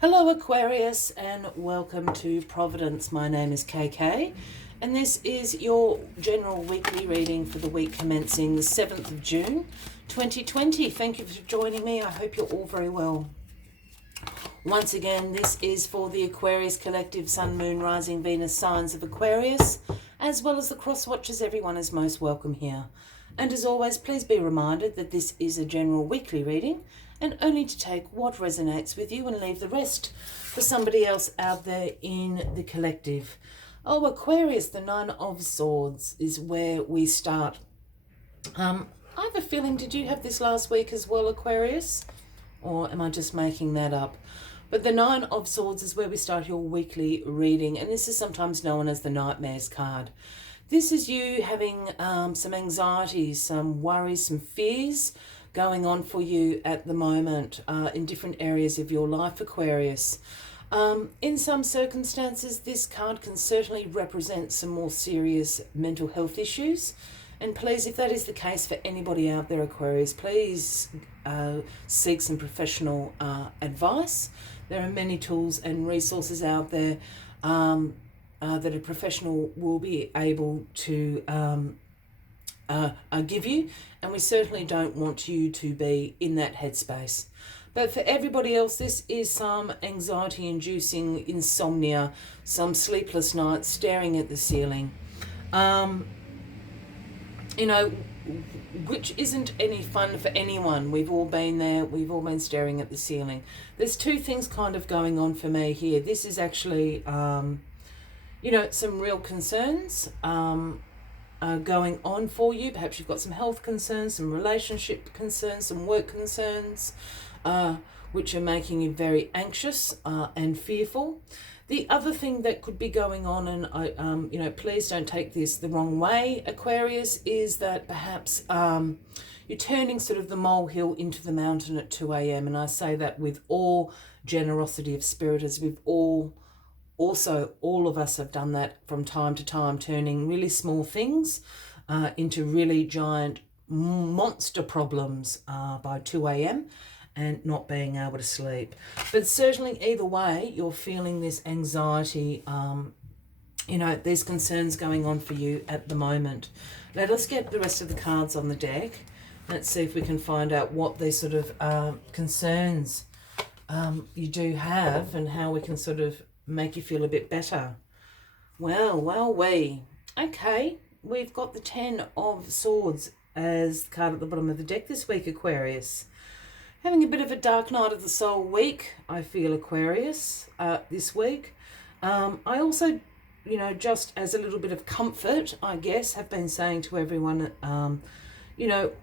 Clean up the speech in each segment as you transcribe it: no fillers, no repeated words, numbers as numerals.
Hello Aquarius and welcome to Providence. My name is KK and this is your general weekly reading for the week commencing the 7th of June 2020. Thank you for joining me. I hope you're all very well. Once again, this is for the Aquarius Collective Sun, Moon, Rising, Venus signs of Aquarius, as well as the cross watchers. Everyone is most welcome here. And as always, please be reminded that this is a general weekly reading and only to take what resonates with you and leave the rest for somebody else out there in the collective. Oh, Aquarius, the Nine of Swords is where we start. I have a feeling, did you have this last week as well, Aquarius? Or am I just making that up? But the Nine of Swords is where we start your weekly reading, and this is sometimes known as the Nightmares card. This is you having some anxiety, some worries, some fears going on for you at the moment in different areas of your life, Aquarius. In some circumstances, this card can certainly represent some more serious mental health issues. And please, if that is the case for anybody out there, Aquarius, please seek some professional advice. There are many tools and resources out there that a professional will be able to give you, and we certainly don't want you to be in that headspace. But for everybody else, this is some anxiety-inducing insomnia, some sleepless nights, staring at the ceiling, which isn't any fun for anyone. We've all been there. We've all been staring at the ceiling. There's two things kind of going on for me here. This is actually, some real concerns going on for you. Perhaps you've got some health concerns, some relationship concerns, some work concerns, which are making you very anxious and fearful. The other thing that could be going on, and please don't take this the wrong way, Aquarius, is that perhaps you're turning sort of the molehill into the mountain at 2 a.m. And I say that with all generosity of spirit, as we've all of us have done that from time to time, turning really small things into really giant monster problems by 2 a.m. and not being able to sleep. But certainly either way, you're feeling this anxiety, there's concerns going on for you at the moment. Let us get the rest of the cards on the deck. Let's see if we can find out what these sort of concerns you do have and how we can sort of make you feel a bit better. Okay, we've got the 10 of Swords as the card at the bottom of the deck this week, Aquarius. Having a bit of a dark night of the soul week, I feel, Aquarius, this week. I also, just as a little bit of comfort, I guess, have been saying to everyone,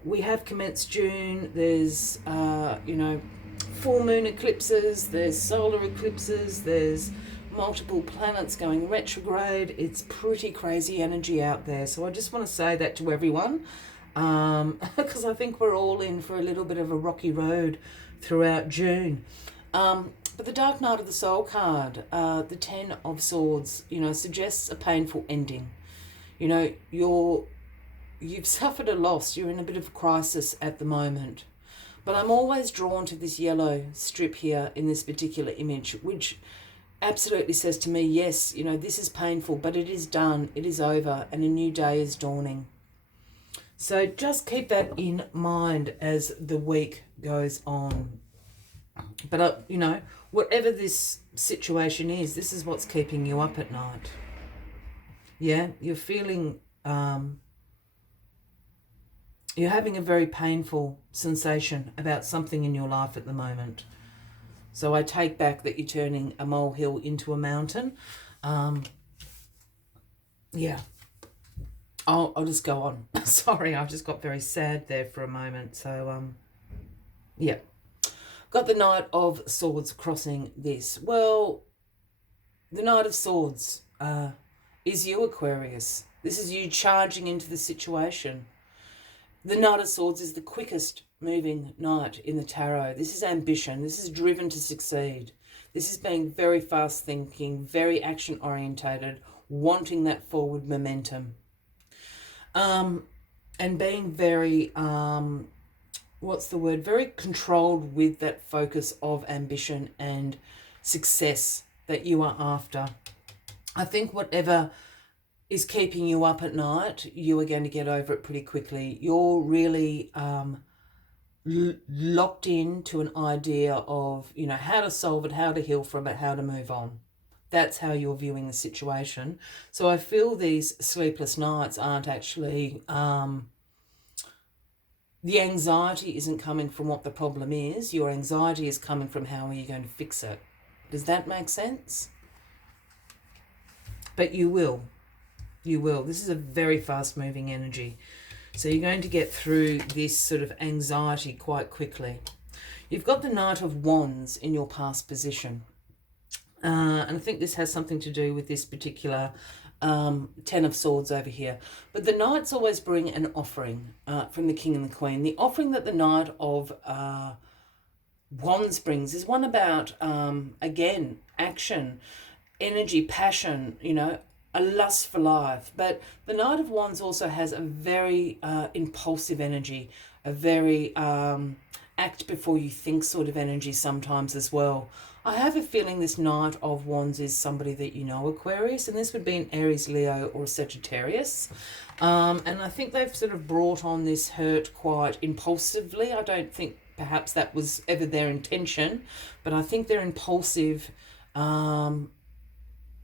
we have commenced June. There's, full moon eclipses, there's solar eclipses, there's multiple planets going retrograde. It's pretty crazy energy out there. So I just want to say that to everyone, because I think we're all in for a little bit of a rocky road throughout June. But the Dark Night of the Soul card, the 10 of Swords, suggests a painful ending. You've suffered a loss. You're in a bit of a crisis at the moment. But I'm always drawn to this yellow strip here in this particular image, which absolutely says to me, yes, this is painful, but it is done, it is over, and a new day is dawning. So just keep that in mind as the week goes on. But, whatever this situation is, this is what's keeping you up at night. Yeah, you're feeling, you're having a very painful sensation about something in your life at the moment. So I take back that you're turning a molehill into a mountain. I'll just go on. Sorry, I just got very sad there for a moment. So, got the Knight of Swords crossing this. Well, the Knight of Swords is you, Aquarius. This is you charging into the situation. The Knight of Swords is the quickest moving knight in the tarot. This is ambition. This is driven to succeed. This is being very fast thinking, very action orientated, wanting that forward momentum. And being very, very controlled with that focus of ambition and success that you are after. I think whatever is keeping you up at night, you are going to get over it pretty quickly. You're really locked into an idea of, you know, how to solve it, how to heal from it, how to move on. That's how you're viewing the situation. So I feel these sleepless nights aren't actually, the anxiety isn't coming from what the problem is. Your anxiety is coming from how are you going to fix it. Does that make sense? But you will. You will. This is a very fast moving energy. So you're going to get through this sort of anxiety quite quickly. You've got the Knight of Wands in your past position. And I think this has something to do with this particular Ten of Swords over here. But the Knights always bring an offering from the King and the Queen. The offering that the Knight of Wands brings is one about, again, action, energy, passion, you know, a lust for life. But the Knight of Wands also has a very impulsive energy, a very act before you think sort of energy sometimes as well. I have a feeling this Knight of Wands is somebody that you know, Aquarius, and this would be an Aries, Leo, or Sagittarius. And I think they've sort of brought on this hurt quite impulsively. I don't think perhaps that was ever their intention, but I think their impulsive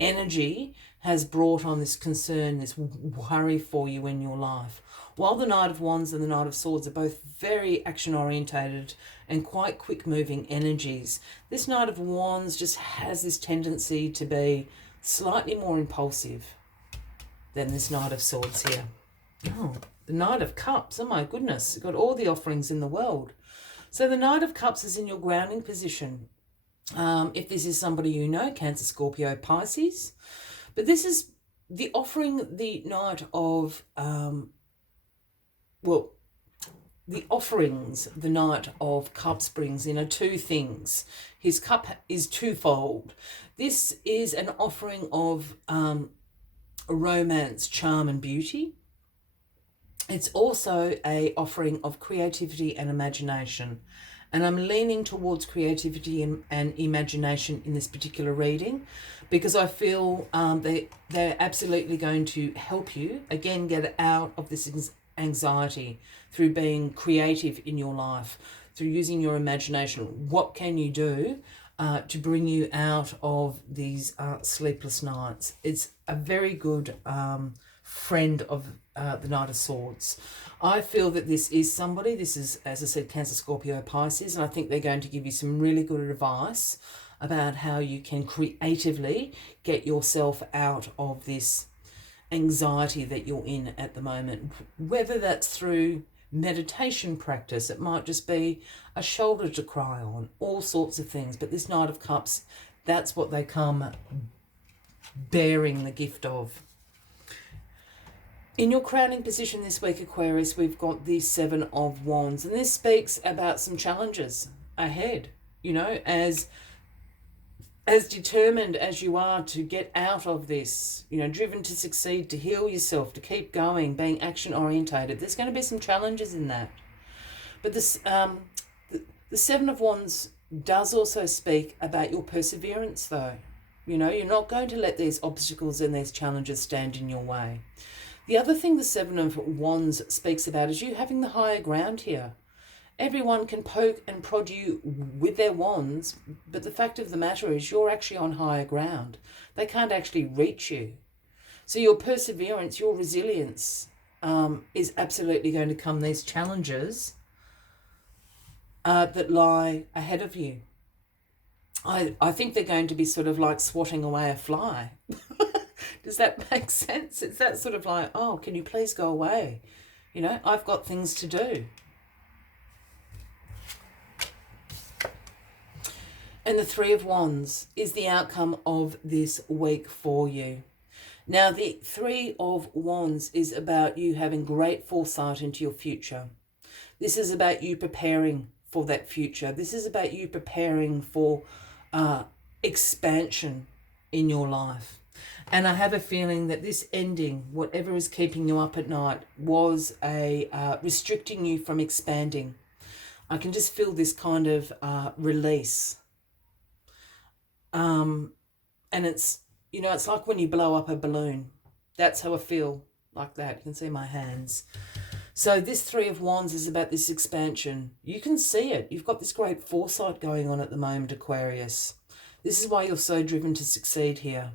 energy has brought on this concern, this worry for you in your life. While the Knight of Wands and the Knight of Swords are both very action-orientated and quite quick-moving energies, this Knight of Wands just has this tendency to be slightly more impulsive than this Knight of Swords here. Oh, the Knight of Cups, oh my goodness, you've got all the offerings in the world. So the Knight of Cups is in your grounding position. If this is somebody you know, Cancer, Scorpio, Pisces. But this is the offering the Knight of, the offerings the Knight of Cups brings in are two things. His cup is twofold. This is an offering of romance, charm and beauty. It's also a offering of creativity and imagination. And I'm leaning towards creativity and imagination in this particular reading because I feel they're absolutely going to help you, again, get out of this anxiety through being creative in your life, through using your imagination. What can you do to bring you out of these sleepless nights? It's a very good friend of the Knight of Swords. I feel that this is somebody, this is, as I said, Cancer, Scorpio, Pisces, and I think they're going to give you some really good advice about how you can creatively get yourself out of this anxiety that you're in at the moment. Whether that's through meditation practice, it might just be a shoulder to cry on, all sorts of things. But this Knight of Cups, that's what they come bearing the gift of. In your crowning position this week, Aquarius, we've got the Seven of Wands. And this speaks about some challenges ahead, you know, as determined as you are to get out of this, you know, driven to succeed, to heal yourself, to keep going, being action-orientated. There's going to be some challenges in that. But this, the Seven of Wands does also speak about your perseverance, though. You know, you're not going to let these obstacles and these challenges stand in your way. The other thing the Seven of Wands speaks about is you having the higher ground here. Everyone can poke and prod you with their wands, but the fact of the matter is you're actually on higher ground. They can't actually reach you. So your perseverance, your resilience is absolutely going to come these challenges that lie ahead of you. I think they're going to be sort of like swatting away a fly. Does that make sense? It's that sort of like, oh, can you please go away? You know, I've got things to do. And the Three of Wands is the outcome of this week for you. Now, the Three of Wands is about you having great foresight into your future. This is about you preparing for that future. This is about you preparing for expansion in your life. And I have a feeling that this ending, whatever is keeping you up at night, was restricting you from expanding. I can just feel this kind of release. And it's, you know, it's like when you blow up a balloon. That's how I feel, like that. You can see my hands. So this Three of Wands is about this expansion. You can see it. You've got this great foresight going on at the moment, Aquarius. This is why you're so driven to succeed here.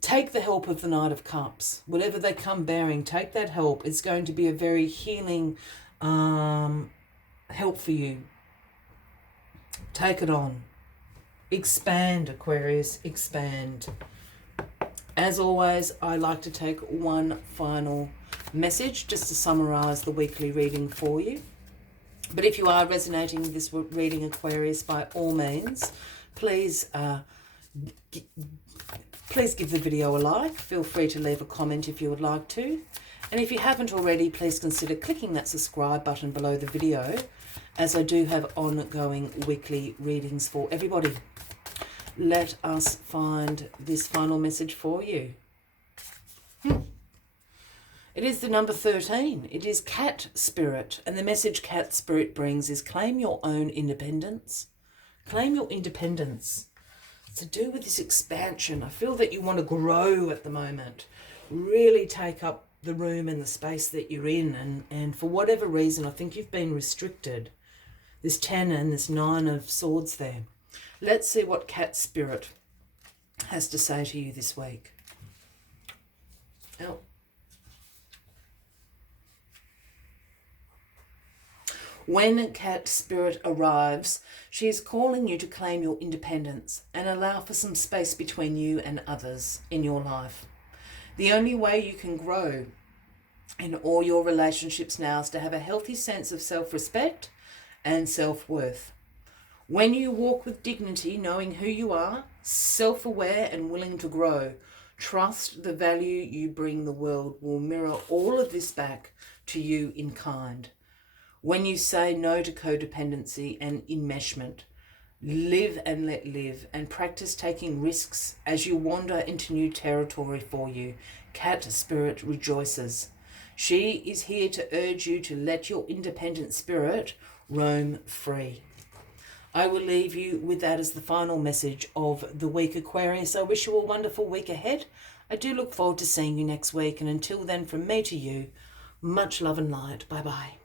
Take the help of the Knight of Cups. Whatever they come bearing, take that help. It's going to be a very healing help for you. Take it on. Expand, Aquarius, expand. As always, I like to take one final message just to summarize the weekly reading for you. But if you are resonating with this reading, Aquarius, by all means, please give the video a like. Feel free to leave a comment if you would like to. And if you haven't already, please consider clicking that subscribe button below the video, as I do have ongoing weekly readings for everybody. Let us find this final message for you. It is the number 13. It is Cat Spirit. And the message Cat Spirit brings is claim your own independence. Claim your independence. It's to do with this expansion. I feel that you want to grow at the moment. Really take up the room and the space that you're in. And for whatever reason, I think you've been restricted. This 10 and this 9 of Swords there. Let's see what Cat Spirit has to say to you this week. Oh. When Cat Spirit arrives, she is calling you to claim your independence and allow for some space between you and others in your life. The only way you can grow in all your relationships now is to have a healthy sense of self-respect and self-worth. When you walk with dignity, knowing who you are, self-aware and willing to grow, trust the value you bring the world will mirror all of this back to you in kind. When you say no to codependency and enmeshment, live and let live, and practice taking risks as you wander into new territory for you, Cat Spirit rejoices. She is here to urge you to let your independent spirit roam free. I will leave you with that as the final message of the week, Aquarius. I wish you a wonderful week ahead. I do look forward to seeing you next week. And until then, from me to you, much love and light. Bye-bye.